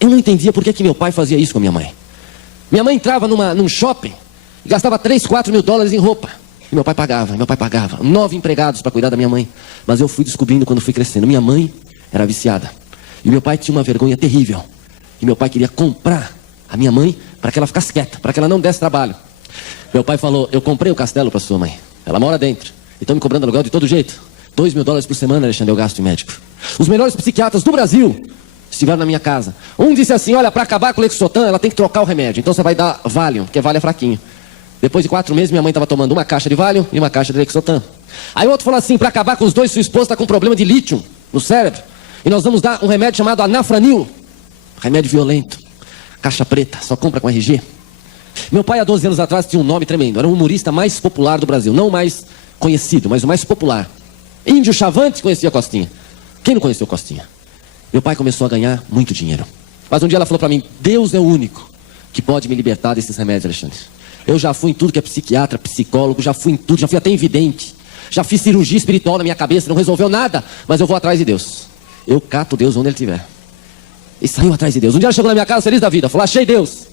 Eu não entendia por que meu pai fazia isso com a minha mãe. Minha mãe entrava num shopping e gastava 3, 4 mil dólares em roupa. E meu pai pagava. 9 empregados para cuidar da minha mãe. Mas eu fui descobrindo quando fui crescendo. Minha mãe era viciada. E meu pai tinha uma vergonha terrível. E meu pai queria comprar a minha mãe para que ela ficasse quieta, para que ela não desse trabalho. Meu pai falou, eu comprei o castelo para sua mãe. Ela mora dentro. E estão me cobrando aluguel de todo jeito. 2 mil dólares por semana, Alexandre, eu gasto em médico. Os melhores psiquiatras do Brasil estiveram na minha casa. Um disse assim, olha, para acabar com o Lexotan, ela tem que trocar o remédio. Então você vai dar Valium, porque Valium é fraquinho. Depois de 4 meses, minha mãe estava tomando uma caixa de Valium e uma caixa de Lexotan. Aí o outro falou assim, para acabar com os dois, sua esposa está com problema de lítio no cérebro. E nós vamos dar um remédio chamado Anafranil. Remédio violento. Caixa preta, só compra com RG. Meu pai, há 12 anos atrás, tinha um nome tremendo. Era o humorista mais popular do Brasil. Não o mais conhecido, mas o mais popular. Índio Chavante conhecia Costinha. Quem não conheceu Costinha? Meu pai começou a ganhar muito dinheiro. Mas um dia ela falou para mim, Deus é o único que pode me libertar desses remédios, Alexandre. Eu já fui em tudo que é psiquiatra, psicólogo, já fui em tudo, já fui até em vidente. Já fiz cirurgia espiritual na minha cabeça, não resolveu nada, mas eu vou atrás de Deus. Eu cato Deus onde ele estiver. E saiu atrás de Deus. Um dia ela chegou na minha casa feliz da vida, falou, achei Deus.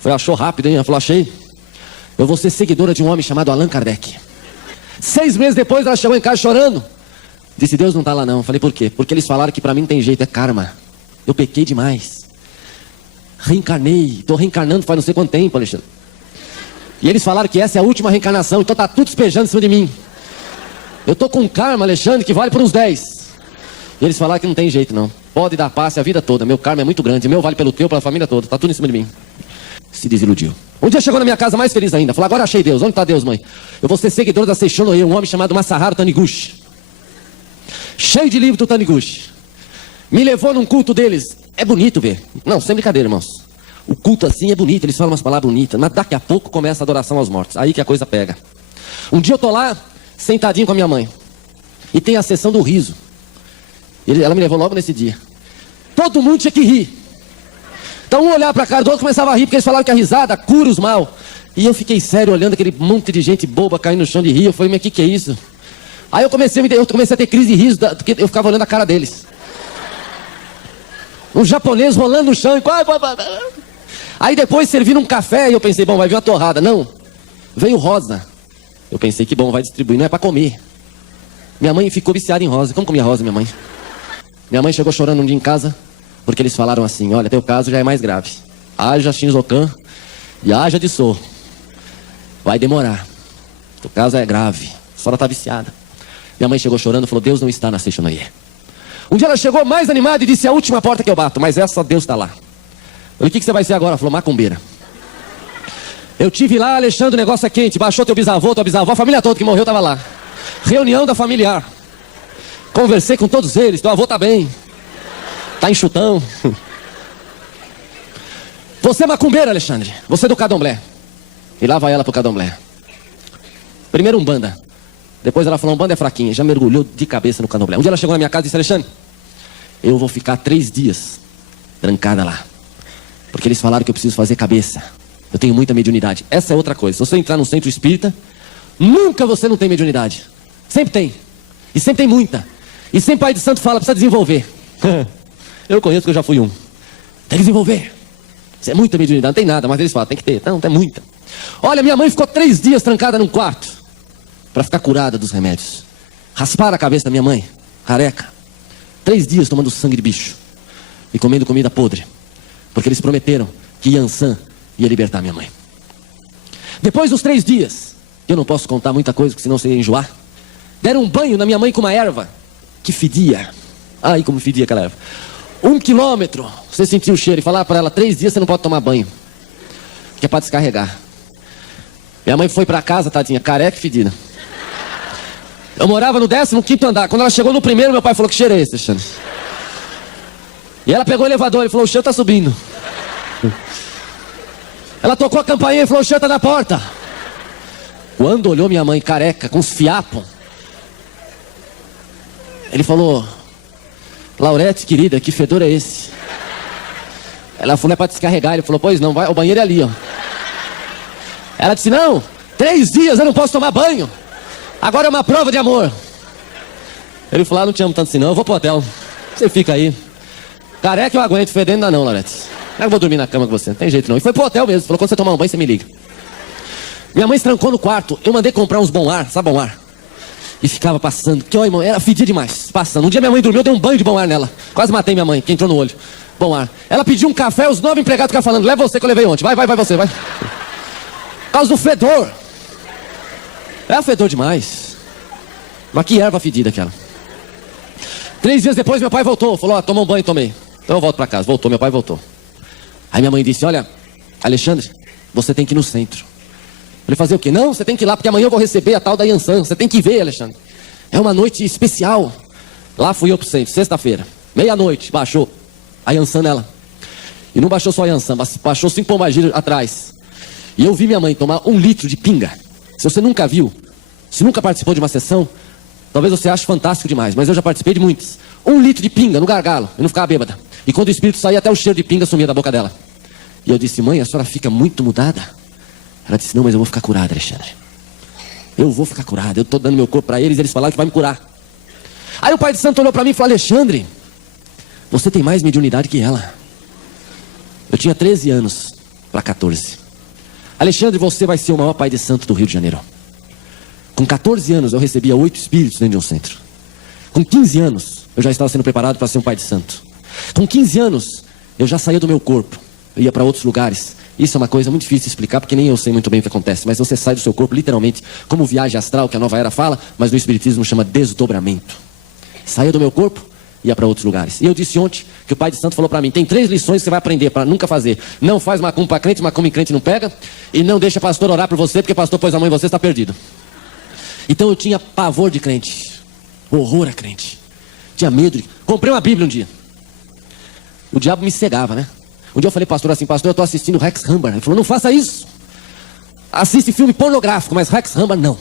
Falei, achou rápido, hein? Ela falou, achei. Eu vou ser seguidora de um homem chamado Allan Kardec. 6 meses depois ela chegou em casa chorando. Disse, Deus não está lá não. Falei, por quê? Porque eles falaram que para mim não tem jeito, é karma. Eu pequei demais. Reencarnei, estou reencarnando faz não sei quanto tempo, Alexandre. E eles falaram que essa é a última reencarnação, então está tudo despejando em cima de mim. Eu estou com um karma, Alexandre, que vale por uns 10. E eles falaram que não tem jeito não. Pode dar passe a vida toda, meu karma é muito grande, meu vale pelo teu, pela família toda, está tudo em cima de mim. Se desiludiu. Um dia chegou na minha casa mais feliz ainda, falou, agora achei Deus, onde está Deus, mãe? Eu vou ser seguidor da Seishonoye, um homem chamado Masaharu Taniguchi. Cheio de livro do Taniguchi. Me levou num culto deles. É bonito ver. Não, sem brincadeira, irmãos. O culto assim é bonito, eles falam umas palavras bonitas. Mas daqui a pouco começa a adoração aos mortos. Aí que a coisa pega. Um dia eu tô lá, sentadinho com a minha mãe. E tem a sessão do riso. Ela me levou logo nesse dia. Todo mundo tinha que rir. Então um olhava pra cara do outro começava a rir, porque eles falavam que a risada cura os mal. E eu fiquei sério olhando aquele monte de gente boba caindo no chão de rir. Eu falei, mas o que é isso? Aí eu comecei a ter crise de riso, porque eu ficava olhando a cara deles. Um japonês rolando no chão. Aí depois serviram um café e eu pensei, bom, vai vir uma torrada. Não, veio rosa. Eu pensei, que bom, vai distribuir, não é para comer. Minha mãe ficou viciada em rosa. Como comia rosa, minha mãe? Minha mãe chegou chorando um dia em casa, porque eles falaram assim, olha, teu caso já é mais grave. Haja Shinzokan e haja de Sou. Vai demorar. Teu caso é grave. A senhora está viciada. Minha mãe chegou chorando e falou, Deus não está na Seishonoye. Um dia ela chegou mais animada e disse, é a última porta que eu bato, mas essa Deus está lá. Eu falei, o que você vai ser agora? Ela falou, macumbeira. Eu tive lá, Alexandre, o negócio é quente, baixou teu bisavô, tua bisavó, a família toda que morreu estava lá. Reunião da familiar. Conversei com todos eles, teu avô está bem. Está enxutão. Você é macumbeira, Alexandre, você é do candomblé. E lá vai ela pro candomblé. Primeiro Umbanda. Depois ela falou, Umbanda é fraquinha, já mergulhou de cabeça no candomblé. Um dia ela chegou na minha casa e disse, Alexandre, eu vou ficar 3 dias trancada lá. Porque eles falaram que eu preciso fazer cabeça. Eu tenho muita mediunidade. Essa é outra coisa. Se você entrar num centro espírita, nunca você não tem mediunidade. Sempre tem. E sempre tem muita. E sempre o pai de santo fala, precisa desenvolver. Eu conheço que eu já fui um. Tem que desenvolver. Isso é muita mediunidade, não tem nada, mas eles falam, tem que ter. Não, tem muita. Olha, minha mãe ficou 3 dias trancada num quarto. Para ficar curada dos remédios. Rasparam a cabeça da minha mãe, careca. 3 dias tomando sangue de bicho. E comendo comida podre. Porque eles prometeram que Yansan ia libertar minha mãe. Depois dos 3 dias, eu não posso contar muita coisa, porque senão você ia enjoar. Deram um banho na minha mãe com uma erva que fedia. Ai, como fedia aquela erva. 1 quilômetro, você sentiu o cheiro e falar para ela, 3 dias você não pode tomar banho. Que é para descarregar. Minha mãe foi para casa, tadinha, careca e fedida. Eu morava no 15º andar. Quando ela chegou no primeiro, meu pai falou, que cheiro é esse, Alexandre? E ela pegou o elevador e falou, o cheiro tá subindo. Ela tocou a campainha e falou, o cheiro tá na porta. Quando olhou minha mãe careca, com os fiapos, ele falou, Laurete, querida, que fedor é esse? Ela falou, é para descarregar. Ele falou, pois não, vai, o banheiro é ali, ó. Ela disse, não, 3 dias eu não posso tomar banho. Agora é uma prova de amor. Ele falou, não te amo tanto assim não, eu vou pro hotel. Você fica aí. Careca eu aguento, fedendo não, Lorete. Eu vou dormir na cama com você, não tem jeito não. E foi pro hotel mesmo, falou, quando você tomar um banho, você me liga. Minha mãe se trancou no quarto, eu mandei comprar uns Bom Ar, sabe Bom Ar? E ficava passando, que ó, irmão, era fedia demais, passando. Um dia minha mãe dormiu, eu dei um banho de Bom Ar nela. Quase matei minha mãe, que entrou no olho. Bom Ar. Ela pediu um café, os 9 empregados ficaram falando, leva você que eu levei ontem. Vai você, vai. Por causa do fedor. É fedor demais. Mas que erva fedida aquela. 3 dias depois meu pai voltou, falou, toma um banho, tomei. Então eu volto pra casa, voltou, meu pai voltou. Aí minha mãe disse, olha, Alexandre, você tem que ir no centro. Eu falei, fazer o quê? Não, você tem que ir lá, porque amanhã eu vou receber a tal da Yansan. Você tem que ver, Alexandre. É uma noite especial. Lá fui eu pro centro, sexta-feira. Meia-noite, baixou a Yansan nela. E não baixou só a Yansan, baixou 5 pombagiras atrás. E eu vi minha mãe tomar 1 litro de pinga. Se você nunca viu, se nunca participou de uma sessão, talvez você ache fantástico demais, mas eu já participei de muitas. 1 litro de pinga no gargalo, e não ficava bêbada. E quando o espírito saía, até o cheiro de pinga sumia da boca dela. E eu disse, mãe, a senhora fica muito mudada? Ela disse, não, mas eu vou ficar curada, Alexandre. Eu vou ficar curada, eu estou dando meu corpo para eles, eles falaram que vai me curar. Aí o pai de santo olhou para mim e falou, Alexandre, você tem mais mediunidade que ela. Eu tinha 13 anos para 14. Alexandre, você vai ser o maior pai de santo do Rio de Janeiro. Com 14 anos eu recebia 8 espíritos dentro de um centro. Com 15 anos eu já estava sendo preparado para ser um pai de santo. Com 15 anos eu já saía do meu corpo, eu ia para outros lugares. Isso é uma coisa muito difícil de explicar, porque nem eu sei muito bem o que acontece. Mas você sai do seu corpo, literalmente, como viagem astral, que a Nova Era fala, mas no Espiritismo chama desdobramento. Saía do meu corpo, ia para outros lugares. E eu disse ontem, que o pai de santo falou para mim, tem 3 lições que você vai aprender para nunca fazer. Não faz macumba para crente, macumba em crente não pega. E não deixa pastor orar por você, porque pastor pôs a mão em você, está perdido. Então eu tinha pavor de crente. Horror a crente. Tinha medo de... Comprei uma Bíblia um dia. O diabo me cegava, né? Um dia eu falei, pastor, assim, pastor, eu estou assistindo Rex Hammer. Ele falou, não faça isso. Assiste filme pornográfico, mas Rex Hammer não.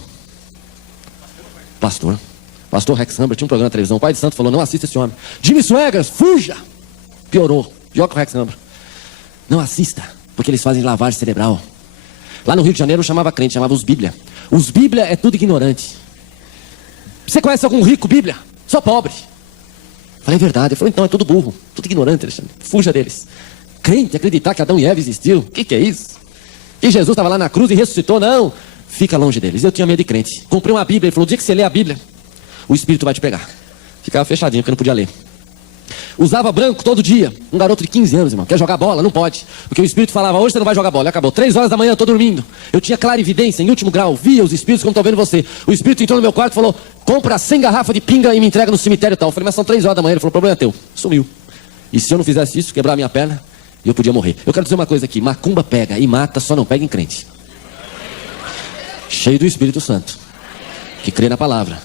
Pastor Rex Hammer tinha um programa na televisão. O pai de santo falou, não assista esse homem. Jimmy Swaggart, fuja. Piorou, pior que o Rex Hammer. Não assista, porque eles fazem lavagem cerebral. Lá no Rio de Janeiro eu chamava crente, chamava os Bíblia. Os Bíblia é tudo ignorante. Você conhece algum rico Bíblia? Só pobre. Falei, é verdade. Ele falou, então é tudo burro, tudo ignorante, Alexandre. Fuja deles. Crente, acreditar que Adão e Eva existiu, o que é isso? Que Jesus estava lá na cruz e ressuscitou, não. Fica longe deles. Eu tinha medo de crente. Comprei uma Bíblia, ele falou, o dia que você lê a Bíblia, o Espírito vai te pegar. Ficava fechadinho, porque eu não podia ler. Usava branco todo dia. Um garoto de 15 anos, irmão, quer jogar bola? Não pode. Porque o Espírito falava, hoje você não vai jogar bola. E acabou, 3 horas da manhã, eu estou dormindo. Eu tinha clarividência, em último grau, via os Espíritos como estou vendo você. O Espírito entrou no meu quarto e falou, compra 100 garrafas de pinga e me entrega no cemitério e tal. Eu falei, mas são 3 horas da manhã. Ele falou, o problema é teu. Sumiu. E se eu não fizesse isso, quebrar a minha perna, e eu podia morrer. Eu quero dizer uma coisa aqui, macumba pega e mata, só não pega em crente. Cheio do Espírito Santo, que crê na palavra.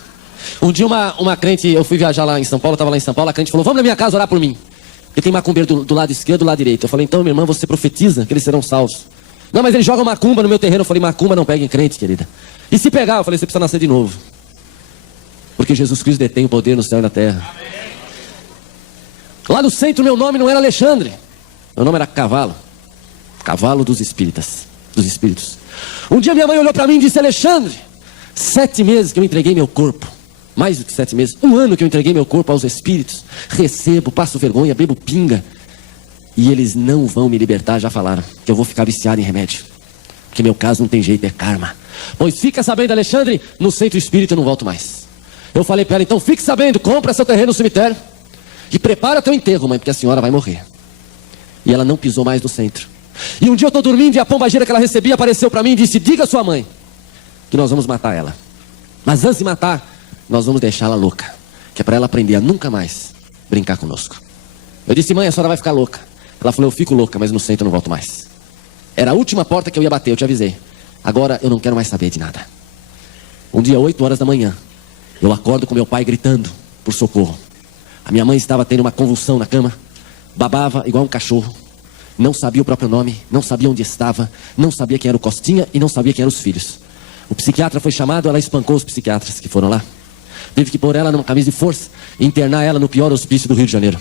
Um dia uma crente, eu fui viajar lá em São Paulo, estava lá em São Paulo, a crente falou, vamos na minha casa orar por mim. Porque tem macumbeiro do lado esquerdo e do lado direito. Eu falei, então minha irmã, você profetiza que eles serão salvos. Não, mas eles jogam macumba no meu terreno. Eu falei, macumba não pega em crente, querida. E se pegar, eu falei, você precisa nascer de novo. Porque Jesus Cristo detém o poder no céu e na terra. Lá no centro, meu nome não era Alexandre. Meu nome era Cavalo. Cavalo dos espíritas, dos espíritos. Um dia minha mãe olhou para mim e disse, Alexandre, 7 meses que eu entreguei meu corpo. Mais do que 7 meses. 1 ano que eu entreguei meu corpo aos espíritos. Recebo, passo vergonha, bebo pinga. E eles não vão me libertar, já falaram. Que eu vou ficar viciado em remédio. Porque meu caso não tem jeito, é karma. Pois fica sabendo, Alexandre, no centro espírita eu não volto mais. Eu falei para ela, então fique sabendo, compra seu terreno no cemitério. E prepara teu enterro, mãe, porque a senhora vai morrer. E ela não pisou mais no centro. E um dia eu estou dormindo e a pombagira que ela recebia apareceu para mim e disse, diga à sua mãe que nós vamos matar ela. Mas antes de matar, nós vamos deixá-la louca. Que é para ela aprender a nunca mais brincar conosco. Eu disse, mãe, a senhora vai ficar louca. Ela falou, eu fico louca, mas no centro eu não volto mais. Era a última porta que eu ia bater, eu te avisei. Agora eu não quero mais saber de nada. Um dia, 8 horas da manhã, eu acordo com meu pai gritando por socorro. A minha mãe estava tendo uma convulsão na cama. Babava igual um cachorro. Não sabia o próprio nome, não sabia onde estava, não sabia quem era o Costinha e não sabia quem eram os filhos. O psiquiatra foi chamado, ela espancou os psiquiatras que foram lá. Teve que pôr ela numa camisa de força e internar ela no pior hospício do Rio de Janeiro.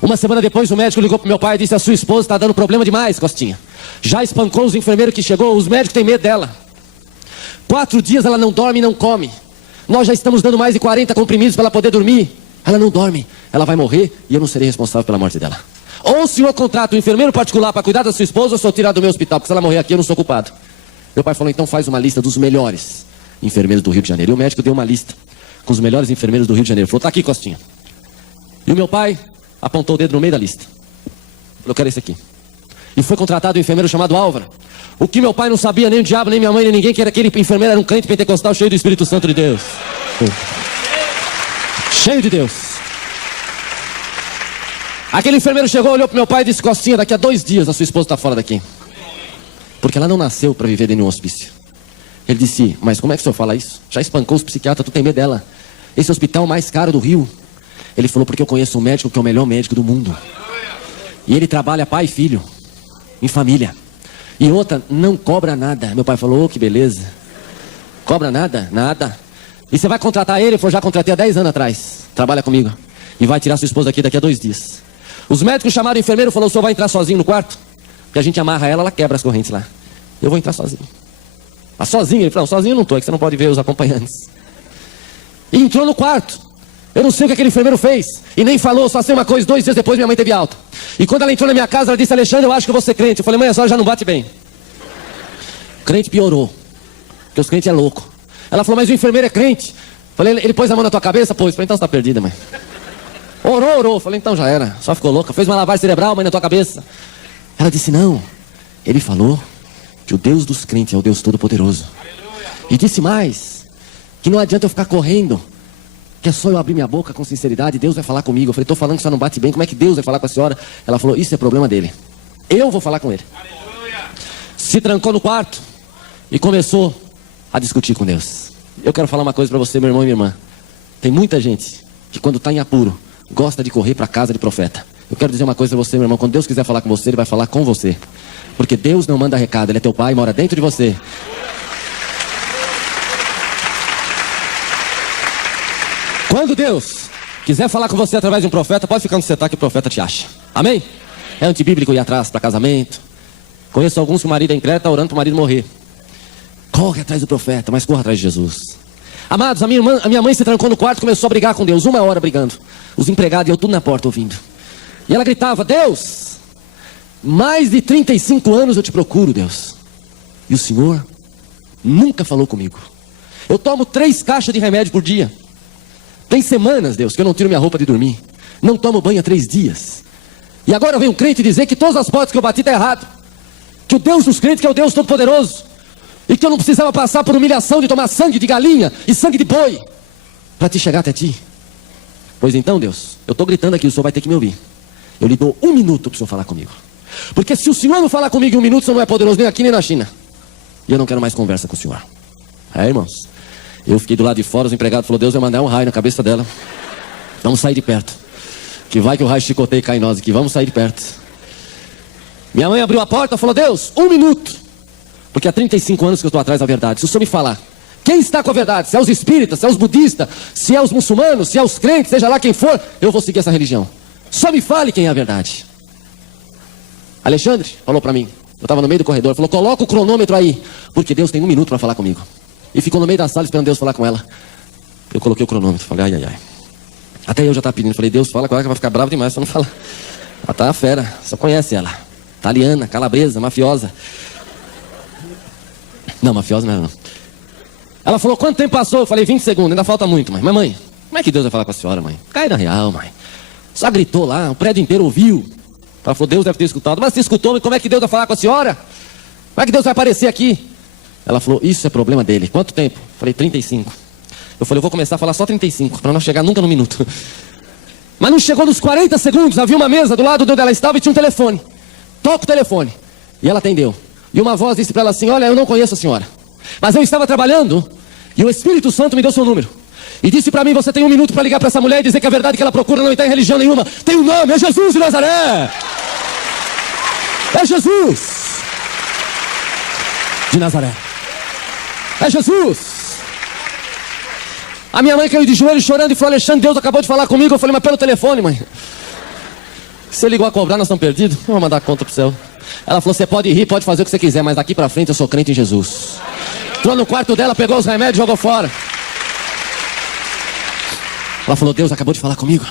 Uma semana depois o médico ligou pro meu pai e disse, a sua esposa está dando problema demais, Costinha. Já espancou os enfermeiros que chegou, os médicos têm medo dela. 4 dias ela não dorme e não come. Nós já estamos dando mais de 40 comprimidos para ela poder dormir. Ela não dorme, ela vai morrer e eu não serei responsável pela morte dela. Ou o senhor contrata um enfermeiro particular para cuidar da sua esposa, ou eu sou tirado do meu hospital, porque se ela morrer aqui eu não sou culpado. Meu pai falou, então faz uma lista dos melhores enfermeiros do Rio de Janeiro. E o médico deu uma lista com os melhores enfermeiros do Rio de Janeiro. Falou, tá aqui, Costinha. E o meu pai apontou o dedo no meio da lista. Falou, eu quero esse aqui. E foi contratado um enfermeiro chamado Álvaro. O que meu pai não sabia, nem o diabo, nem minha mãe, nem ninguém, que era aquele enfermeiro, era um crente pentecostal cheio do Espírito Santo de Deus. Cheio de Deus. Aquele enfermeiro chegou, olhou pro meu pai e disse, Costinha, daqui a 2 dias a sua esposa está fora daqui. Porque ela não nasceu para viver dentro de um hospício. Ele disse, mas como é que o senhor fala isso? Já espancou os psiquiatras, tu tem medo dela. Esse é o hospital mais caro do Rio. Ele falou, porque eu conheço um médico que é o melhor médico do mundo. E ele trabalha pai e filho, em família. E outra, não cobra nada. Meu pai falou, que beleza. Cobra nada? Nada. E você vai contratar ele? Ele falou, já contratei há 10 anos atrás. Trabalha comigo. E vai tirar sua esposa daqui a 2 dias. Os médicos chamaram o enfermeiro e falou, o senhor vai entrar sozinho no quarto? Porque a gente amarra ela, ela quebra as correntes lá. Eu vou entrar sozinho. Mas sozinho? Ele falou, sozinho eu não estou, é que você não pode ver os acompanhantes. E entrou no quarto. Eu não sei o que aquele enfermeiro fez. E nem falou, só sei uma coisa, 2 dias depois minha mãe teve alta. E quando ela entrou na minha casa, ela disse, Alexandre, eu acho que eu vou ser crente. Eu falei, mãe, a senhora já não bate bem. O crente piorou. Porque os crentes é louco. Ela falou, mas o enfermeiro é crente. Eu falei, ele pôs a mão na tua cabeça? Pôs. Eu falei, então você está perdida, mãe. Orou. Eu falei, então já era. Só ficou louca. Fez uma lavagem cerebral, mãe, na tua cabeça. Ela disse, não. Ele falou que o Deus dos crentes é o Deus Todo-Poderoso. E disse mais, que não adianta eu ficar correndo, que é só eu abrir minha boca com sinceridade, Deus vai falar comigo. Eu falei, estou falando que a senhora não bate bem, como é que Deus vai falar com a senhora? Ela falou, isso é problema dele. Eu vou falar com ele. Se trancou no quarto e começou a discutir com Deus. Eu quero falar uma coisa para você, meu irmão e minha irmã. Tem muita gente que quando está em apuro, gosta de correr para a casa de profeta. Eu quero dizer uma coisa para você, meu irmão. Quando Deus quiser falar com você, Ele vai falar com você. Porque Deus não manda recado, Ele é teu pai, mora dentro de você. Quando Deus quiser falar com você através de um profeta, pode ficar onde você está que o profeta te acha. Amém? É antibíblico ir atrás para casamento. Conheço alguns que o marido é incrédulo, está orando para o marido morrer. Corre atrás do profeta, mas corra atrás de Jesus. Amados, a minha mãe se trancou no quarto e começou a brigar com Deus, 1 hora brigando. Os empregados e eu tudo na porta ouvindo. E ela gritava, Deus, mais de 35 anos eu te procuro, Deus. E o Senhor nunca falou comigo. Eu tomo 3 caixas de remédio por dia. Tem semanas, Deus, que eu não tiro minha roupa de dormir. Não tomo banho há 3 dias. E agora vem um crente dizer que todas as portas que eu bati está errado. Que o Deus dos crentes que é o Deus Todo-Poderoso. E que eu não precisava passar por humilhação de tomar sangue de galinha e sangue de boi para te chegar até ti. Pois então, Deus, eu estou gritando aqui, o Senhor vai ter que me ouvir. Eu lhe dou 1 minuto para o Senhor falar comigo. Porque se o Senhor não falar comigo em 1 minuto, o Senhor não é poderoso nem aqui nem na China. E eu não quero mais conversa com o Senhor. Irmãos, eu fiquei do lado de fora, os empregados falaram, Deus vai mandar um raio na cabeça dela. Vamos sair de perto. Que vai que o raio chicoteia e cai em nós aqui, vamos sair de perto. Minha mãe abriu a porta e falou, Deus, 1 minuto. Porque há 35 anos que eu estou atrás da verdade. Se o Senhor me falar, quem está com a verdade? Se é os espíritas, se é os budistas, se é os muçulmanos, se é os crentes, seja lá quem for, eu vou seguir essa religião. Só me fale quem é a verdade. Alexandre falou para mim, eu estava no meio do corredor, falou, coloca o cronômetro aí, porque Deus tem 1 minuto para falar comigo. E ficou no meio da sala esperando Deus falar com ela. Eu coloquei o cronômetro, falei, ai. Até eu já estava pedindo, falei, Deus, fala com ela que ela vai ficar brava demais, só não fala. Ela tá fera, só conhece ela. Italiana, calabresa, mafiosa. Não, mafiosa não era não. Ela falou, quanto tempo passou? Eu falei, 20 segundos, ainda falta muito, mãe. Mas mãe, como é que Deus vai falar com a senhora, mãe? Cai na real, mãe. Só gritou lá, o prédio inteiro ouviu. Ela falou, Deus deve ter escutado. Mas se escutou, mas como é que Deus vai falar com a senhora? Como é que Deus vai aparecer aqui? Ela falou, isso é problema dele. Quanto tempo? Eu falei, 35. Eu falei, eu vou começar a falar só 35, para não chegar nunca no minuto. Mas não chegou nos 40 segundos, havia uma mesa do lado de onde ela estava e tinha um telefone. Toca o telefone. E ela atendeu. E uma voz disse para ela assim, olha, eu não conheço a senhora. Mas eu estava trabalhando e o Espírito Santo me deu seu número. E disse para mim, você tem 1 minuto para ligar para essa mulher e dizer que a verdade que ela procura não está em religião nenhuma. Tem um nome, é Jesus de Nazaré. É Jesus de Nazaré. É Jesus. A minha mãe caiu de joelho chorando e falou, Alexandre, Deus acabou de falar comigo. Eu falei, mas pelo telefone, mãe. Se ele ligou a cobrar, nós estamos perdidos. Eu vou mandar a conta pro céu. Ela falou, você pode rir, pode fazer o que você quiser, mas daqui pra frente eu sou crente em Jesus. Entrou no quarto dela, pegou os remédios e jogou fora. Ela falou, Deus acabou de falar comigo.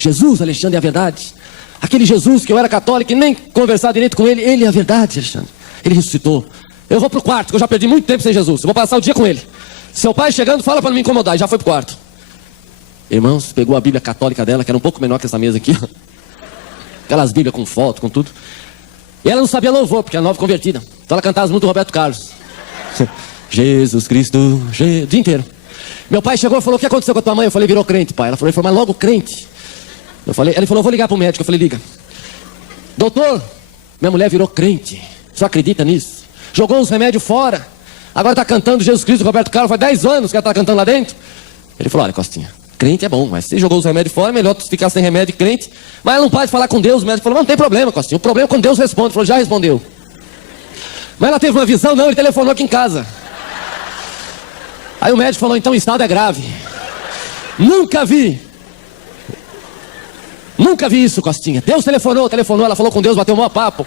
Jesus, Alexandre, é a verdade. Aquele Jesus que eu era católico e nem conversar direito com ele, ele é a verdade, Alexandre. Ele ressuscitou. Eu vou pro quarto, que eu já perdi muito tempo sem Jesus. Eu vou passar o dia com ele. Seu pai chegando, fala para não me incomodar. E já foi pro quarto. Irmãos, pegou a Bíblia católica dela, que era um pouco menor que essa mesa aqui. Aquelas Bíblias com foto, com tudo. E ela não sabia louvor, porque era nova convertida. Então ela cantava muito Roberto Carlos. Jesus Cristo, o dia inteiro. Meu pai chegou e falou: o que aconteceu com a tua mãe? Eu falei: virou crente, pai. Ela falou: mas logo crente. Ele falou: vou ligar pro médico. Eu falei: liga. Doutor, minha mulher virou crente. Só acredita nisso? Jogou os remédios fora. Agora tá cantando Jesus Cristo, Roberto Carlos. Faz 10 anos que ela tá cantando lá dentro. Ele falou: olha, Costinha, crente é bom, mas se jogou os remédios fora, é melhor tu ficar sem remédio e crente. Mas ela não pode falar com Deus. O médico falou: não tem problema, Costinha. O problema é quando Deus responde. Ele falou: já respondeu. Mas ela teve uma visão? Não, ele telefonou aqui em casa. Aí o médico falou: então o estado é grave. Nunca vi isso, Costinha. Deus telefonou, ela falou com Deus, bateu o maior papo.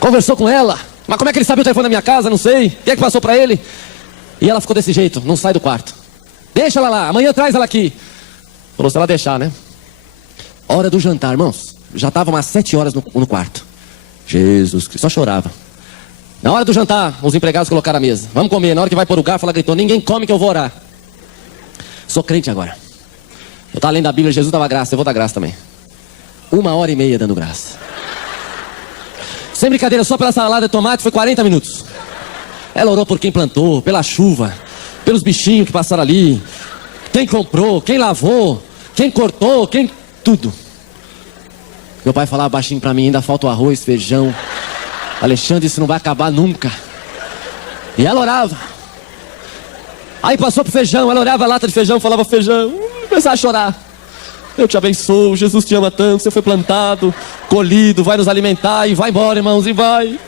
Conversou com ela. Mas como é que ele sabia o telefone da minha casa? Não sei. O que é que passou pra ele? E ela ficou desse jeito, não sai do quarto. Deixa ela lá, amanhã traz ela aqui. Falou: se ela deixar, né? Hora do jantar, irmãos. Já estava umas 7 horas no quarto. Jesus Cristo, só chorava. Na hora do jantar, os empregados colocaram a mesa. Vamos comer. Na hora que vai pôr o garfo, ela gritou: ninguém come que eu vou orar. Sou crente agora. Eu estava lendo a Bíblia, Jesus dava graça, eu vou dar graça também. 1h30 dando graça. Sem brincadeira, só pela salada de tomate foi 40 minutos. Ela orou por quem plantou, pela chuva, pelos bichinhos que passaram ali, quem comprou, quem lavou, quem cortou, quem... tudo. Meu pai falava baixinho pra mim: ainda falta o arroz, feijão. Alexandre, isso não vai acabar nunca. E ela orava. Aí passou pro feijão, ela olhava a lata de feijão, falava: feijão, começava a chorar. Eu te abençoo, Jesus te ama tanto, você foi plantado, colhido, vai nos alimentar e vai embora, irmãos, e vai.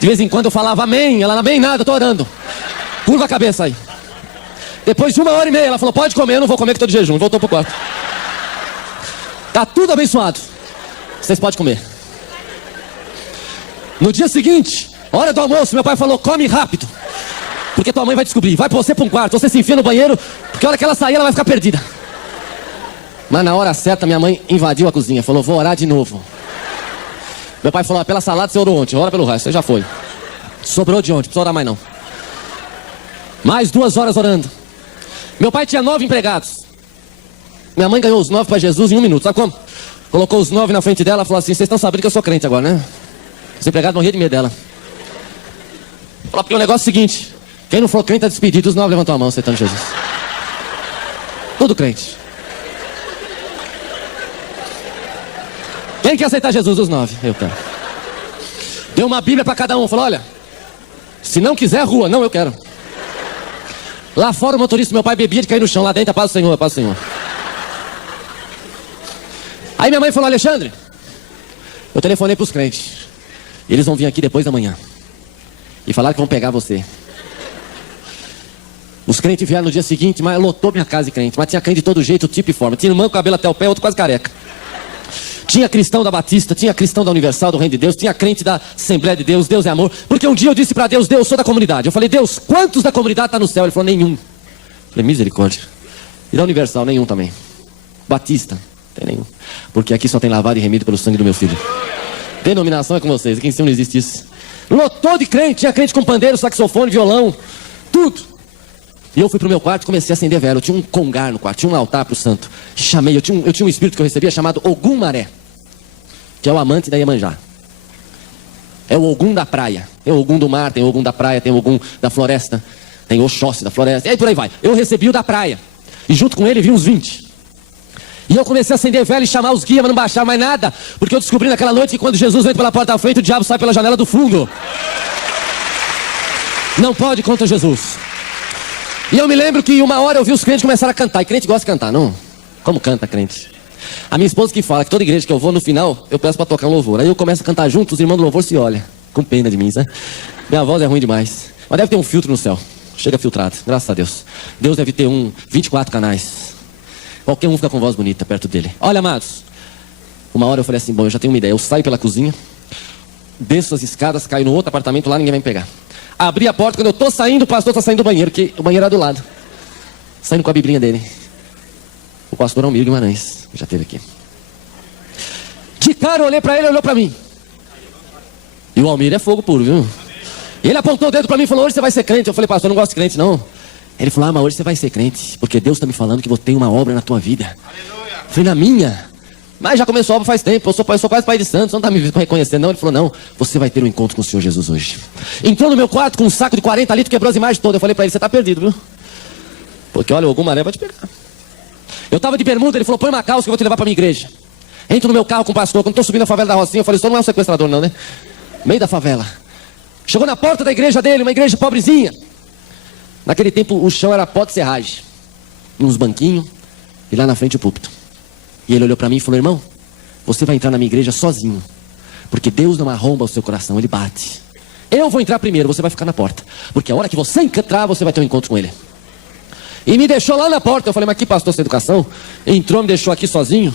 De vez em quando eu falava amém, ela: amém nada, tô orando. Curva a cabeça aí. Depois de 1h30 ela falou: pode comer, eu não vou comer que tô de jejum. Voltou pro quarto. Tá tudo abençoado. Vocês podem comer. No dia seguinte, hora do almoço, meu pai falou: come rápido, porque tua mãe vai descobrir. Vai você para um quarto, você se enfia no banheiro, porque a hora que ela sair ela vai ficar perdida. Mas na hora certa minha mãe invadiu a cozinha, falou: vou orar de novo. Meu pai falou: pela salada você orou ontem, ora pelo resto, você já foi. Sobrou de ontem, não precisa orar mais não. Mais 2 horas orando. Meu pai tinha 9 empregados. Minha mãe ganhou os 9 para Jesus em 1 minuto, sabe como? Colocou os 9 na frente dela e falou assim: vocês estão sabendo que eu sou crente agora, né? Os empregados morriam de medo dela. Falou: porque o negócio é o seguinte: quem não for crente está despedido. Os 9 levantou a mão aceitando Jesus. Tudo crente. Quem quer aceitar Jesus? Os 9. Eu quero. Deu uma Bíblia para cada um. Falou: olha, se não quiser, rua. Não, eu quero. Lá fora o motorista do meu pai bebia de cair no chão. Lá dentro: a paz do Senhor, a paz do Senhor. Aí minha mãe falou: Alexandre, eu telefonei para os crentes. Eles vão vir aqui depois da manhã e falaram que vão pegar você. Os crentes vieram no dia seguinte, mas lotou minha casa de crente. Mas tinha crente de todo jeito, tipo e forma. Tinha irmão com cabelo até o pé, outro quase careca. Tinha cristão da Batista, tinha cristão da Universal, do Reino de Deus, tinha crente da Assembleia de Deus, Deus é amor. Porque um dia eu disse para Deus: Deus, sou da comunidade. Eu falei: Deus, quantos da comunidade está no céu? Ele falou: nenhum. Eu falei: misericórdia. E da Universal? Nenhum também. Batista? Tem nenhum. Porque aqui só tem lavado e remido pelo sangue do meu filho. Denominação é com vocês, aqui em cima não existe isso. Lotou de crente, tinha crente com pandeiro, saxofone, violão, tudo. E eu fui pro meu quarto e comecei a acender vela. Eu tinha um congar no quarto, tinha um altar pro santo. Chamei, eu tinha um espírito que eu recebia chamado Ogum Maré, que é o amante da Iemanjá. É o Ogum da praia. Tem o Ogum do mar, tem o Ogum da praia, tem o Ogum da floresta, tem o Oxóssi da floresta, e aí por aí vai. Eu recebi o da praia, e junto com ele vi uns 20. E eu comecei a acender vela e chamar os guias, mas não baixar mais nada. Porque eu descobri naquela noite que quando Jesus entra pela porta da frente, o diabo sai pela janela do fundo. Não pode contra Jesus. E eu me lembro que uma hora eu vi os crentes começaram a cantar. E crente gosta de cantar, não? Como canta crente? A minha esposa que fala que toda igreja que eu vou, no final, eu peço para tocar um louvor. Aí eu começo a cantar junto, os irmãos do louvor se olham. Com pena de mim, né? Minha voz é ruim demais. Mas deve ter um filtro no céu. Chega filtrado, graças a Deus. Deus deve ter 24 canais. Qualquer um fica com voz bonita perto dele. Olha, amados, uma hora eu falei assim: bom, eu já tenho uma ideia. Eu saio pela cozinha, desço as escadas, caio no outro apartamento lá, ninguém vai me pegar. Abri a porta, quando eu tô saindo, o pastor tá saindo do banheiro, que o banheiro era do lado. Saindo com a biblinha dele. O pastor Almir Guimarães, que já esteve aqui. De cara eu olhei para ele, olhou para mim. E o Almir é fogo puro, viu? E ele apontou o dedo para mim e falou: hoje você vai ser crente. Eu falei: pastor, eu não gosto de crente não. Ele falou: mas hoje você vai ser crente, porque Deus está me falando que você tem uma obra na tua vida. Eu falei: na minha? Mas já começou a obra faz tempo, eu sou quase pai de santo, você não está me reconhecendo não. Ele falou: não, você vai ter um encontro com o Senhor Jesus hoje. Entrou no meu quarto com um saco de 40 litros, quebrou as imagens todas. Eu falei para ele: você está perdido, viu? Porque olha, alguma maré vai te pegar. Eu estava de bermuda, ele falou: põe uma calça que eu vou te levar para minha igreja. Entro no meu carro com o pastor, quando estou subindo a favela da Rocinha, eu falei: o senhor não é um sequestrador não, né? Meio da favela. Chegou na porta da igreja dele, uma igreja pobrezinha. Naquele tempo o chão era pó de serragem, uns banquinhos, e lá na frente o púlpito. E ele olhou para mim e falou: irmão, você vai entrar na minha igreja sozinho, porque Deus não arromba o seu coração, Ele bate. Eu vou entrar primeiro, você vai ficar na porta, porque a hora que você entrar, você vai ter um encontro com Ele. E me deixou lá na porta. Eu falei: mas que pastor sem educação? Entrou, me deixou aqui sozinho.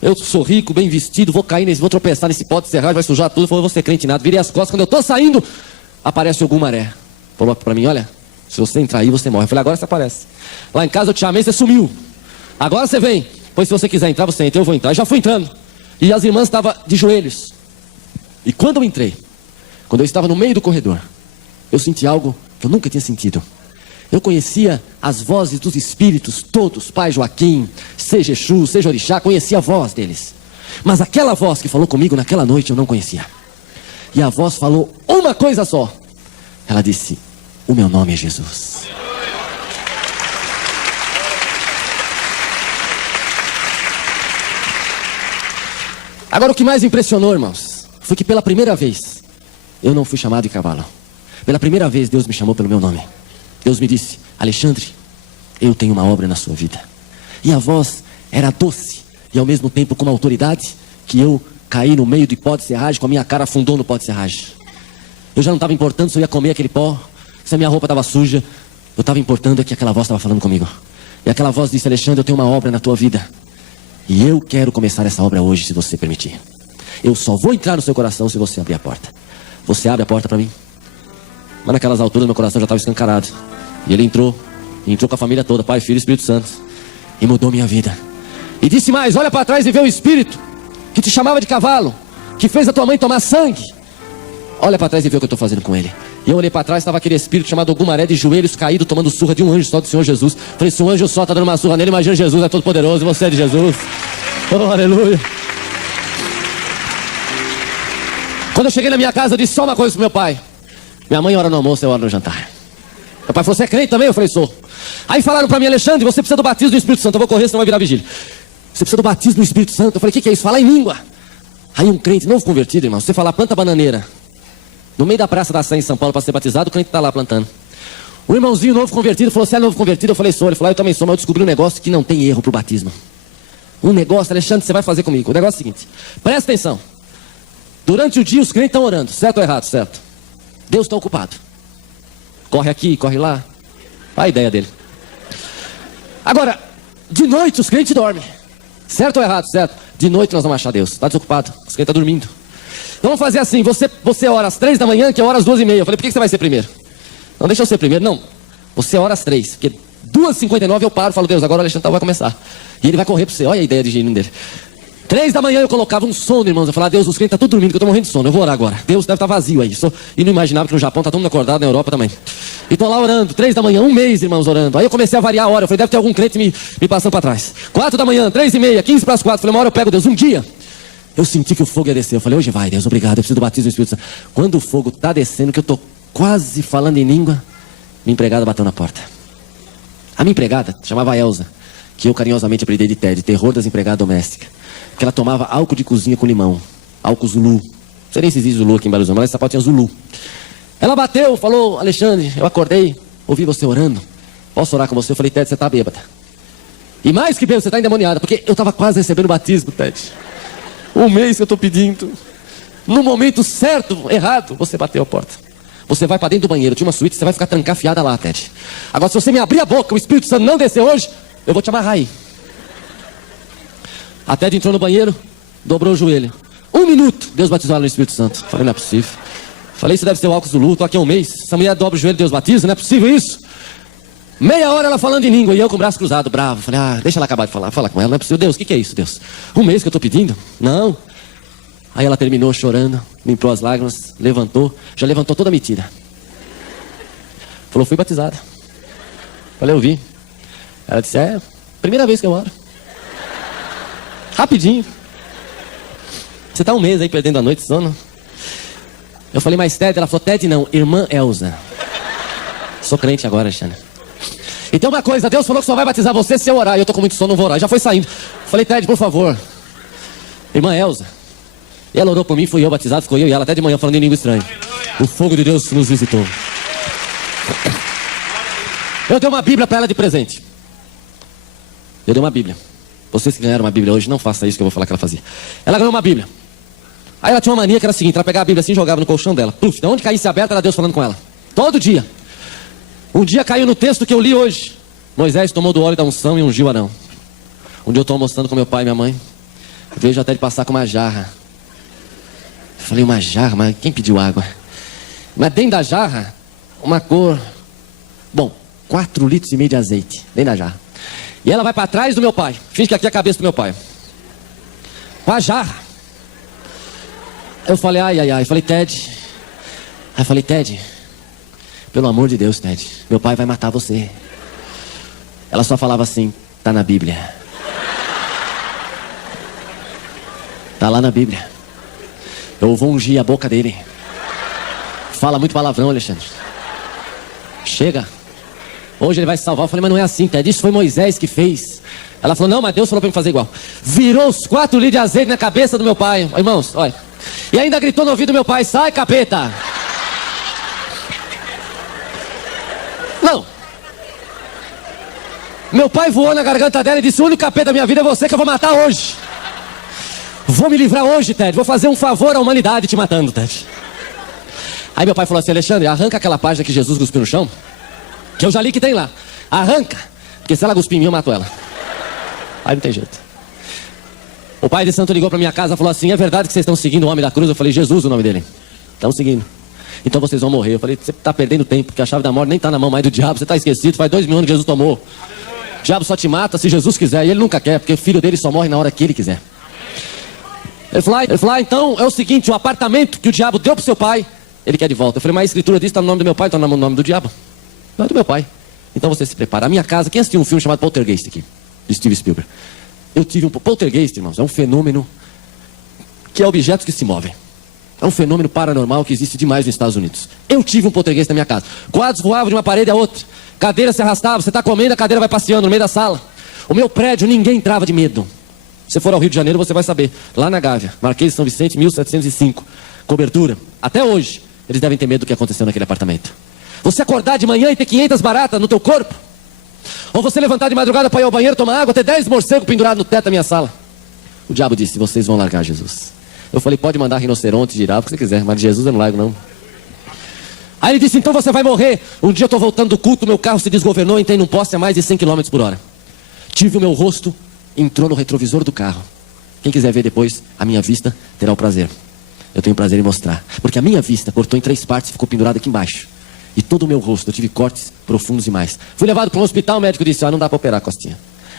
Eu sou rico, bem vestido, vou cair vou tropeçar nesse pó de serragem, vai sujar tudo. Falou: vou ser crente em nada. Virei as costas, quando eu tô saindo, aparece algum maré. Falou para mim: olha, se você entrar aí, você morre. Eu falei: agora você aparece. Lá em casa eu te chamei, você sumiu. Agora você vem. Pois se você quiser entrar, você entra. Eu vou entrar. Eu já fui entrando. E as irmãs estavam de joelhos. E quando eu entrei, quando eu estava no meio do corredor, eu senti algo que eu nunca tinha sentido. Eu conhecia as vozes dos espíritos todos, Pai Joaquim, seja Exu, seja Orixá, conhecia a voz deles. Mas aquela voz que falou comigo naquela noite eu não conhecia. E a voz falou uma coisa só. Ela disse: o meu nome é Jesus. Agora o que mais impressionou, irmãos, foi que pela primeira vez eu não fui chamado de cavalo. Pela primeira vez Deus me chamou pelo meu nome. Deus me disse: Alexandre, eu tenho uma obra na sua vida. E a voz era doce e ao mesmo tempo com uma autoridade, que eu caí no meio de pó de serragem, com a minha cara afundou no pó de serragem. Eu já não estava importando se eu ia comer aquele pó, se a minha roupa estava suja. Eu estava importando é que aquela voz estava falando comigo. E aquela voz disse: Alexandre, eu tenho uma obra na tua vida. E eu quero começar essa obra hoje, se você permitir. Eu só vou entrar no seu coração se você abrir a porta. Você abre a porta para mim? Mas naquelas alturas meu coração já estava escancarado. E ele entrou com a família toda, Pai, Filho e Espírito Santo. E mudou minha vida. E disse mais: olha para trás e vê o Espírito que te chamava de cavalo, que fez a tua mãe tomar sangue. Olha para trás e vê o que eu estou fazendo com ele. E eu olhei para trás, estava aquele espírito chamado Ogum-Maré, de joelhos caído, tomando surra de um anjo só do Senhor Jesus. Falei: se um anjo só está dando uma surra nele, imagina Jesus, é todo poderoso, você é de Jesus. Oh, aleluia. Quando eu cheguei na minha casa, eu disse só uma coisa pro meu pai: minha mãe ora no almoço, eu oro no jantar. Meu pai falou: você é crente também? Eu falei: sou. Aí falaram para mim: Alexandre, você precisa do batismo do Espírito Santo. Eu vou correr, senão vai virar vigília. Você precisa do batismo do Espírito Santo. Eu falei: o que é isso? Falar em língua. Aí um crente novo convertido, irmão, você falar planta bananeira no meio da Praça da Sé em São Paulo para ser batizado, o crente está lá plantando. O irmãozinho novo convertido falou: você é novo convertido? Eu falei: sou. Ele falou: eu também sou, mas eu descobri um negócio que não tem erro para o batismo. Um negócio, Alexandre, você vai fazer comigo. O negócio é o seguinte: presta atenção. Durante o dia os crentes estão orando, certo ou errado? Certo. Deus está ocupado. Corre aqui, corre lá. Olha a ideia dele. Agora, de noite os crentes dormem. Certo ou errado? Certo. De noite nós vamos achar Deus. Está desocupado. Os crentes estão dormindo. Então vamos fazer assim: você ora às 3 da manhã, que é hora às 2h30. Eu falei: por que você vai ser primeiro? Não, deixa eu ser primeiro. Não. Você ora às 3. Porque 2h59 eu paro e falo: Deus, agora o Alexandre vai começar. E ele vai correr para você. Olha a ideia de gênio dele. 3 da manhã eu colocava um sono, irmãos. Eu falava: Deus, os crentes estão tudo dormindo, que eu estou morrendo de sono. Eu vou orar agora. Deus deve estar vazio aí. E não imaginava que no Japão está todo mundo acordado, na Europa também. E estou lá orando, 3 da manhã, um mês, irmãos, orando. Aí eu comecei a variar a hora. Eu falei: deve ter algum crente me passando para trás. 4 da manhã, 3h30, 15 para as 4. Falei: uma hora eu pego Deus. Um dia eu senti que o fogo ia descer. Eu falei: hoje vai, Deus, obrigado. Eu preciso do batismo do Espírito Santo. Quando o fogo está descendo, que eu estou quase falando em língua, minha empregada bateu na porta. A minha empregada chamava Elza, que eu carinhosamente apelidei de Ted, terror das empregadas domésticas. Que ela tomava álcool de cozinha com limão. Álcool Zulu. Não sei nem se existe Zulu aqui em Belo Horizonte, mas essa sapato tinha Zulu. Ela bateu, falou: Alexandre, eu acordei, ouvi você orando. Posso orar com você? Eu falei: Ted, você está bêbada. E mais que bêbada, você está endemoniada. Porque eu estava quase recebendo o batismo, Ted. Um mês que eu estou pedindo. No momento certo, errado, você bateu a porta. Você vai para dentro do banheiro, tinha uma suíte, você vai ficar trancafiada lá, Ted. Agora, se você me abrir a boca, o Espírito Santo não descer hoje, eu vou te amarrar aí. A Ted entrou no banheiro, dobrou o joelho. 1 minuto, Deus batizou ela no Espírito Santo. Falei: não é possível. Falei: isso deve ser o álcool Zulu, estou aqui há um mês. Essa mulher dobra o joelho, Deus batiza, não é possível isso. Meia hora ela falando em língua e eu com o braço cruzado, bravo. Falei, deixa ela acabar de falar. Fala com ela, não é possível. Deus, o que é isso, Deus? Um mês que eu estou pedindo? Não. Aí ela terminou chorando, limpou as lágrimas, levantou, já levantou toda metida. Falou, fui batizada. Falei, eu vi. Ela disse, primeira vez que eu oro. Rapidinho. Você está um mês aí perdendo a noite, sono? Eu falei, mas Ted? Ela falou, Ted não, irmã Elza. Sou crente agora, Alexandre. Então uma coisa, Deus falou que só vai batizar você se eu orar. E eu tô com muito sono, não vou orar. Já foi saindo. Falei, Ted, por favor. Irmã Elza. E ela orou por mim, fui eu batizado, ficou eu e ela até de manhã falando em língua estranha. O fogo de Deus nos visitou. Eu dei uma Bíblia para ela de presente. Eu dei uma Bíblia. Vocês que ganharam uma Bíblia hoje, não façam isso que eu vou falar que ela fazia. Ela ganhou uma Bíblia. Aí ela tinha uma mania que era a seguinte, ela pegava a Bíblia assim e jogava no colchão dela. Puf, de onde caísse aberta era Deus falando com ela. Todo dia. Um dia caiu no texto que eu li hoje. Moisés tomou do óleo da unção e ungiu Arão. Um dia eu estou almoçando com meu pai e minha mãe. Vejo até de passar com uma jarra. Eu falei, uma jarra? Mas quem pediu água? Mas dentro da jarra, uma cor... Bom, 4,5 litros de azeite. Dentro da jarra. E ela vai para trás do meu pai. Finge que aqui é a cabeça do meu pai. Com a jarra. Eu falei, ai. Falei, Ted. Aí eu falei, Ted, pelo amor de Deus, Ted, meu pai vai matar você. Ela só falava assim, tá na Bíblia. Tá lá na Bíblia. Eu vou ungir a boca dele. Fala muito palavrão, Alexandre. Chega. Hoje ele vai se salvar. Eu falei, mas não é assim, Ted. Isso foi Moisés que fez. Ela falou, não, mas Deus falou para mim fazer igual. Virou os 4 litros de azeite na cabeça do meu pai. Irmãos, olha. E ainda gritou no ouvido do meu pai, sai, capeta. Não. Meu pai voou na garganta dela e disse, o único capeta da minha vida é você que eu vou matar hoje. Vou me livrar hoje, Ted. Vou fazer um favor à humanidade te matando, Ted. Aí meu pai falou assim, Alexandre, arranca aquela página que Jesus cuspiu no chão. Que eu já li que tem lá. Arranca. Porque se ela cuspir em mim, eu mato ela. Aí não tem jeito. O pai de santo ligou para minha casa e falou assim, é verdade que vocês estão seguindo o homem da cruz? Eu falei, Jesus, o nome dele. Estão seguindo. Então vocês vão morrer. Eu falei, você está perdendo tempo, porque a chave da morte nem está na mão mais do diabo. Você está esquecido, faz 2 mil anos que Jesus tomou. O diabo só te mata se Jesus quiser. E ele nunca quer, porque o filho dele só morre na hora que ele quiser. Ele falou, então é o seguinte, o apartamento que o diabo deu pro seu pai, ele quer de volta. Eu falei, mas a escritura diz que está no nome do meu pai, está no nome do diabo. Não é do meu pai. Então você se prepara. A minha casa, quem assistiu um filme chamado Poltergeist aqui? De Steven Spielberg. Eu tive um poltergeist, irmãos. É um fenômeno que é objetos que se movem. É um fenômeno paranormal que existe demais nos Estados Unidos. Eu tive um poltergeist na minha casa. Quadros voavam de uma parede a outra. Cadeira se arrastava. Você está comendo, a cadeira vai passeando no meio da sala. O meu prédio, ninguém entrava de medo. Se for ao Rio de Janeiro, você vai saber. Lá na Gávea, Marquês de São Vicente, 1705. Cobertura. Até hoje, eles devem ter medo do que aconteceu naquele apartamento. Você acordar de manhã e ter 500 baratas no teu corpo. Ou você levantar de madrugada para ir ao banheiro, tomar água, ter 10 morcegos pendurados no teto da minha sala. O diabo disse, vocês vão largar Jesus. Eu falei, pode mandar rinoceronte, girafa, o que você quiser, mas Jesus eu não largo não. Aí ele disse, então você vai morrer. Um dia eu estou voltando do culto, meu carro se desgovernou, entrei num poste a mais de 100 km por hora. Tive o meu rosto, entrou no retrovisor do carro. Quem quiser ver depois, a minha vista terá o prazer. Eu tenho prazer em mostrar. Porque a minha vista cortou em 3 partes e ficou pendurada aqui embaixo. E todo o meu rosto, eu tive cortes profundos demais. Fui levado para um hospital, o médico disse, não dá para operar, Costinha.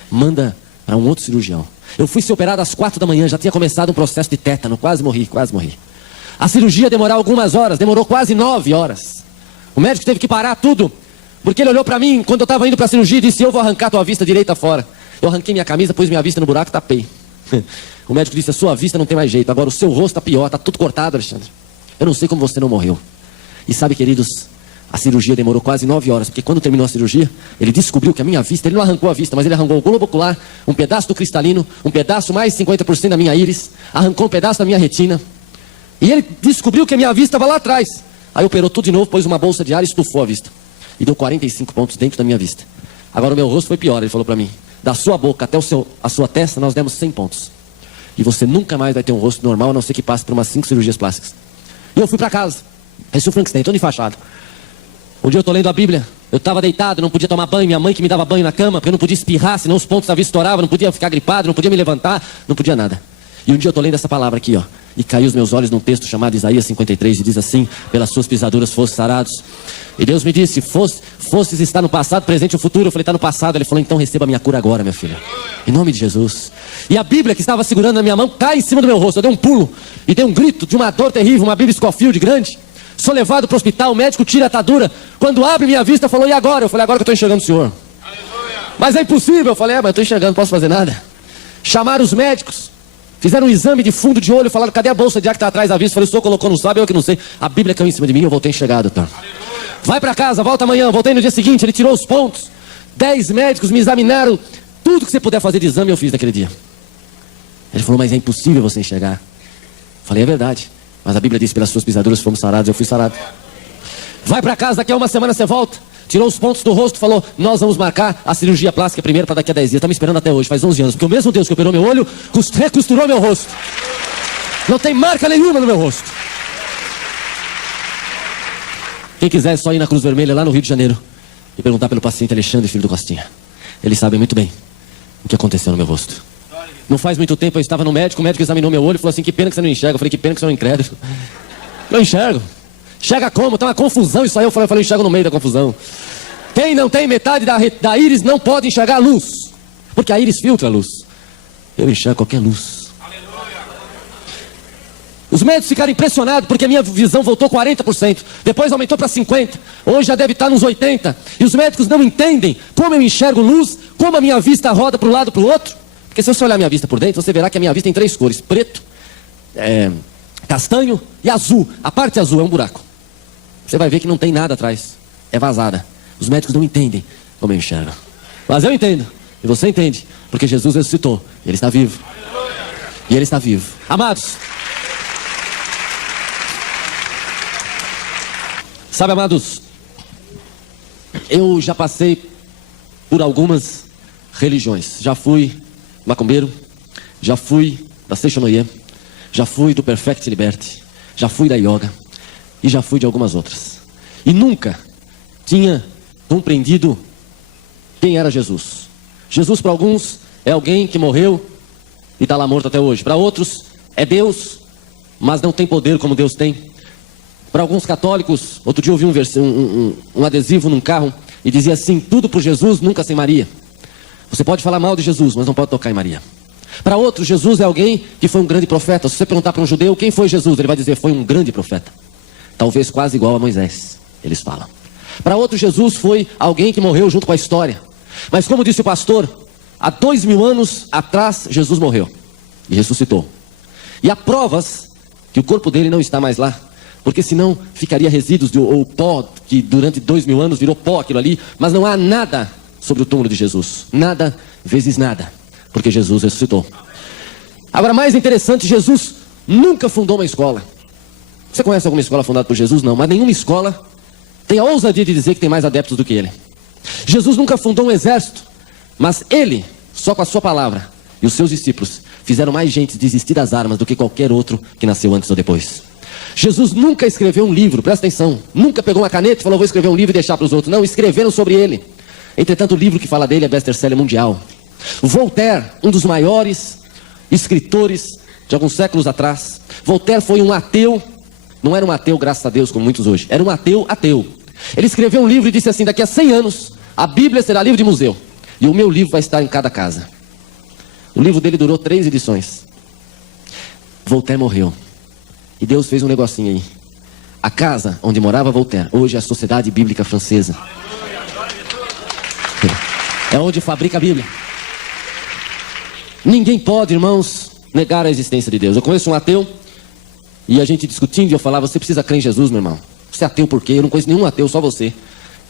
Manda para um outro cirurgião. Eu fui ser operado às 4 da manhã, já tinha começado um processo de tétano, quase morri. A cirurgia ia demorar algumas horas, demorou quase 9 horas. O médico teve que parar tudo, porque ele olhou para mim, quando eu estava indo para a cirurgia, e disse, eu vou arrancar tua vista direita fora. Eu arranquei minha camisa, pus minha vista no buraco e tapei. O médico disse, a sua vista não tem mais jeito, agora o seu rosto está pior, está tudo cortado, Alexandre. Eu não sei como você não morreu. E sabe, queridos, a cirurgia demorou quase 9 horas, porque quando terminou a cirurgia, ele descobriu que a minha vista, ele não arrancou a vista, mas ele arrancou o globo ocular, um pedaço do cristalino, um pedaço mais 50% da minha íris, arrancou um pedaço da minha retina, e ele descobriu que a minha vista estava lá atrás. Aí operou tudo de novo, pôs uma bolsa de ar e estufou a vista. E deu 45 pontos dentro da minha vista. Agora o meu rosto foi pior, ele falou para mim, da sua boca até a sua testa, nós demos 100 pontos. E você nunca mais vai ter um rosto normal, a não ser que passe por umas 5 cirurgias plásticas. E eu fui para casa, esse é o Frankenstein, todo enfaixado. Um dia eu estou lendo a Bíblia, eu estava deitado, não podia tomar banho, minha mãe que me dava banho na cama, porque eu não podia espirrar, senão os pontos da vista estouravam, não podia ficar gripado, não podia me levantar, não podia nada. E um dia eu estou lendo essa palavra aqui, ó. E caiu os meus olhos num texto chamado Isaías 53, e diz assim: pelas suas pisaduras fostes sarados. E Deus me disse: fostes estar no passado, presente e futuro. Eu falei: está no passado. Ele falou: então receba a minha cura agora, meu filho, em nome de Jesus. E a Bíblia que estava segurando na minha mão cai em cima do meu rosto. Eu dei um pulo e dei um grito de uma dor terrível, uma Bíblia Scofield grande. Sou levado para o hospital, o médico tira a atadura. Quando abre minha vista, falou: e agora? Eu falei: agora que eu estou enxergando o senhor. Mas é impossível. Eu falei: mas eu estou enxergando, não posso fazer nada. Chamaram os médicos, fizeram um exame de fundo de olho, falaram: cadê a bolsa de ar que está atrás da vista? Eu falei: o senhor colocou, não sabe, eu que não sei. A Bíblia caiu em cima de mim, eu voltei enxergado, tá? Vai para casa, volta amanhã. Voltei no dia seguinte, ele tirou os pontos. 10 médicos me examinaram. Tudo que você puder fazer de exame eu fiz naquele dia. Ele falou: mas é impossível você enxergar. Eu falei: é verdade, mas a Bíblia diz: pelas suas pisaduras fomos sarados. Eu fui sarado. Vai para casa, daqui a uma semana você volta. Tirou os pontos do rosto, falou: nós vamos marcar a cirurgia plástica primeiro para daqui a 10 dias. Está me esperando até hoje, faz 11 anos. Porque o mesmo Deus que operou meu olho, recosturou meu rosto. Não tem marca nenhuma no meu rosto. Quem quiser é só ir na Cruz Vermelha, lá no Rio de Janeiro, e perguntar pelo paciente Alexandre, filho do Costinha. Eles sabem muito bem o que aconteceu no meu rosto. Não faz muito tempo eu estava no médico, o médico examinou meu olho e falou assim: que pena que você não enxerga. Eu falei: que pena que você não é incrédulo. Eu enxergo. Enxerga como? Tá uma confusão isso aí. Eu falei: enxergo no meio da confusão. Quem não tem metade da íris não pode enxergar a luz, porque a íris filtra a luz. Eu enxergo qualquer luz. Os médicos ficaram impressionados porque a minha visão voltou 40%. Depois aumentou para 50%. Hoje já deve estar nos 80%. E os médicos não entendem como eu enxergo luz, como a minha vista roda para um lado para o outro. Porque se você olhar a minha vista por dentro, você verá que a minha vista tem 3 cores: preto, castanho e azul. A parte azul é um buraco. Você vai ver que não tem nada atrás. É vazada. Os médicos não entendem como eu enxergo. Mas eu entendo. E você entende. Porque Jesus ressuscitou. Ele está vivo. E Ele está vivo. Amados, sabe, amados, eu já passei por algumas religiões. Já fui macumbeiro, já fui da Seixonoye, já fui do Perfect Liberty, já fui da yoga e já fui de algumas outras. E nunca tinha compreendido quem era Jesus. Jesus para alguns é alguém que morreu e está lá morto até hoje. Para outros é Deus, mas não tem poder como Deus tem. Para alguns católicos, outro dia eu vi um adesivo num carro e dizia assim: tudo por Jesus, nunca sem Maria. Você pode falar mal de Jesus, mas não pode tocar em Maria. Para outros, Jesus é alguém que foi um grande profeta. Se você perguntar para um judeu quem foi Jesus, ele vai dizer: foi um grande profeta. Talvez quase igual a Moisés, eles falam. Para outros, Jesus foi alguém que morreu junto com a história. Mas como disse o pastor, há 2000 anos atrás Jesus morreu e ressuscitou. E há provas que o corpo dele não está mais lá, porque senão ficaria resíduos ou pó, que durante 2000 anos virou pó aquilo ali. Mas não há nada sobre o túmulo de Jesus. Nada vezes nada, porque Jesus ressuscitou. Agora, mais interessante, Jesus nunca fundou uma escola. Você conhece alguma escola fundada por Jesus? Não, mas nenhuma escola tem a ousadia de dizer que tem mais adeptos do que ele. Jesus nunca fundou um exército, mas ele, só com a sua palavra e os seus discípulos, fizeram mais gente desistir das armas do que qualquer outro que nasceu antes ou depois. Jesus nunca escreveu um livro, presta atenção. Nunca pegou uma caneta e falou: vou escrever um livro e deixar para os outros. Não, escreveram sobre ele. Entretanto, o livro que fala dele é best-seller mundial. Voltaire, um dos maiores escritores de alguns séculos atrás. Voltaire foi um ateu. Não era um ateu, graças a Deus, como muitos hoje. Era um ateu. Ele escreveu um livro e disse assim: daqui a 100 anos, a Bíblia será livro de museu. E o meu livro vai estar em cada casa. O livro dele durou 3 edições. Voltaire morreu. E Deus fez um negocinho aí. A casa onde morava Voltaire, hoje é a Sociedade Bíblica Francesa. É onde fabrica a Bíblia. Ninguém pode, irmãos, negar a existência de Deus. Eu conheço um ateu, e a gente discutindo, e eu falava: você precisa crer em Jesus, meu irmão. Você é ateu por quê? Eu não conheço nenhum ateu, só você. Ele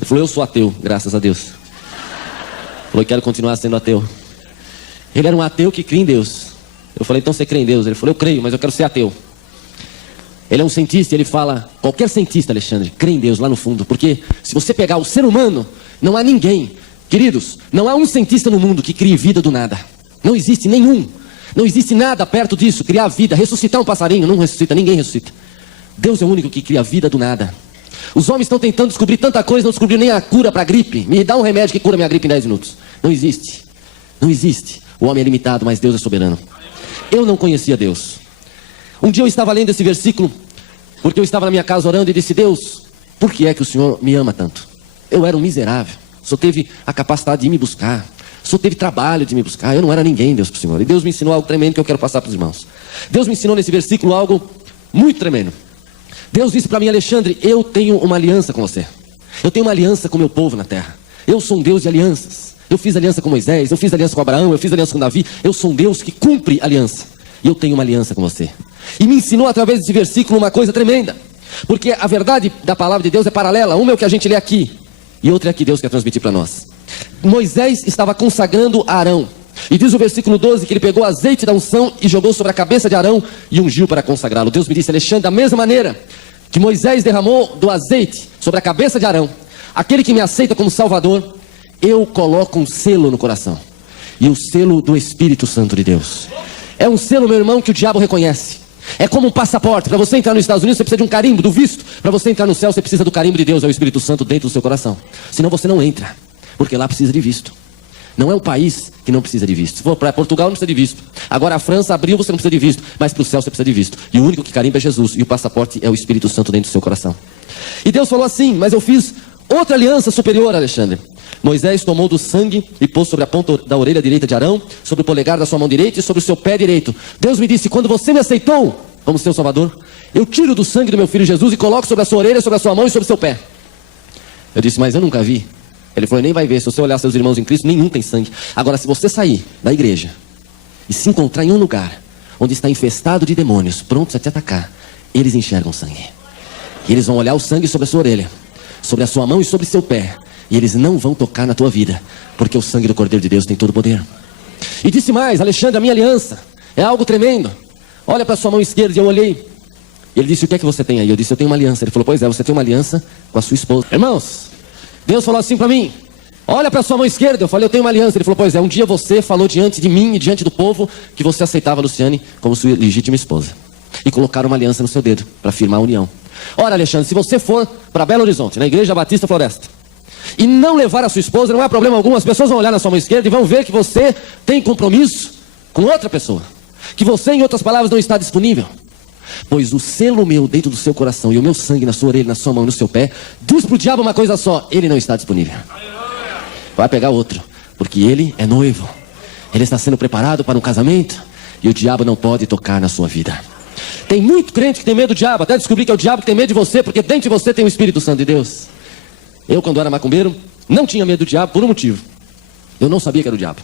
falou: eu sou ateu, graças a Deus. Ele falou: eu quero continuar sendo ateu. Ele era um ateu que crê em Deus. Eu falei: então você crê em Deus? Ele falou: eu creio, mas eu quero ser ateu. Ele é um cientista e ele fala: qualquer cientista, Alexandre, crê em Deus lá no fundo. Porque se você pegar o ser humano, não há ninguém. Queridos, não há um cientista no mundo que crie vida do nada. Não existe nenhum. Não existe nada perto disso. Criar vida, ressuscitar um passarinho, não ressuscita, ninguém ressuscita. Deus é o único que cria vida do nada. Os homens estão tentando descobrir tanta coisa, não descobriram nem a cura para a gripe. Me dá um remédio que cura minha gripe em 10 minutos. Não existe. Não existe. O homem é limitado, mas Deus é soberano. Eu não conhecia Deus. Um dia eu estava lendo esse versículo, porque eu estava na minha casa orando e disse: Deus, por que é que o Senhor me ama tanto? Eu era um miserável, o Senhor teve a capacidade de me buscar, o Senhor teve trabalho de me buscar, eu não era ninguém, Deus, para o Senhor. E Deus me ensinou algo tremendo que eu quero passar para os irmãos. Deus me ensinou nesse versículo algo muito tremendo. Deus disse para mim: Alexandre, eu tenho uma aliança com você. Eu tenho uma aliança com o meu povo na terra. Eu sou um Deus de alianças. Eu fiz aliança com Moisés, eu fiz aliança com Abraão, eu fiz aliança com Davi. Eu sou um Deus que cumpre aliança. E eu tenho uma aliança com você. E me ensinou através desse versículo uma coisa tremenda. Porque a verdade da palavra de Deus é paralela. Uma é o que a gente lê aqui, e outra é que Deus quer transmitir para nós. Moisés estava consagrando Arão. E diz o versículo 12 que ele pegou azeite da unção e jogou sobre a cabeça de Arão e ungiu para consagrá-lo. Deus me disse: Alexandre, da mesma maneira que Moisés derramou do azeite sobre a cabeça de Arão, aquele que me aceita como Salvador, eu coloco um selo no coração. E o selo do Espírito Santo de Deus. É um selo, meu irmão, que o diabo reconhece. É como um passaporte. Para você entrar nos Estados Unidos, você precisa de um carimbo, do visto. Para você entrar no céu, você precisa do carimbo de Deus, é o Espírito Santo dentro do seu coração. Senão você não entra, porque lá precisa de visto. Não é um país que não precisa de visto. Se for para Portugal, não precisa de visto. Agora a França abriu, você não precisa de visto. Mas para o céu você precisa de visto. E o único que carimba é Jesus. E o passaporte é o Espírito Santo dentro do seu coração. E Deus falou assim: mas eu fiz outra aliança superior, Alexandre. Moisés tomou do sangue e pôs sobre a ponta da orelha direita de Arão, sobre o polegar da sua mão direita e sobre o seu pé direito. Deus me disse: quando você me aceitou como seu Salvador, eu tiro do sangue do meu filho Jesus e coloco sobre a sua orelha, sobre a sua mão e sobre o seu pé. Eu disse: mas eu nunca vi. Ele falou: nem vai ver. Se você olhar seus irmãos em Cristo, nenhum tem sangue. Agora, se você sair da igreja e se encontrar em um lugar onde está infestado de demônios, prontos a te atacar, eles enxergam sangue. E eles vão olhar o sangue sobre a sua orelha, sobre a sua mão e sobre o seu pé. E eles não vão tocar na tua vida, porque o sangue do Cordeiro de Deus tem todo o poder. E disse mais: Alexandre, a minha aliança é algo tremendo. Olha para a sua mão esquerda. E eu olhei. Ele disse: o que é que você tem aí? Eu disse: eu tenho uma aliança. Ele falou: pois é, você tem uma aliança com a sua esposa. Irmãos, Deus falou assim para mim: olha para a sua mão esquerda. Eu falei: eu tenho uma aliança. Ele falou: pois é, um dia você falou diante de mim e diante do povo que você aceitava a Luciane como sua legítima esposa. E colocaram uma aliança no seu dedo para firmar a união. Ora, Alexandre, se você for para Belo Horizonte, na Igreja Batista Floresta, e não levar a sua esposa, não há problema algum. As pessoas vão olhar na sua mão esquerda e vão ver que você tem compromisso com outra pessoa, que você, em outras palavras, não está disponível. Pois o selo meu dentro do seu coração e o meu sangue na sua orelha, na sua mão e no seu pé, diz para o diabo uma coisa só: ele não está disponível. Vai pegar outro, porque ele é noivo. Ele está sendo preparado para um casamento e o diabo não pode tocar na sua vida. Tem muito crente que tem medo do diabo, até descobrir que é o diabo que tem medo de você, porque dentro de você tem o Espírito Santo de Deus. Eu, quando era macumbeiro, não tinha medo do diabo por um motivo: eu não sabia que era o diabo.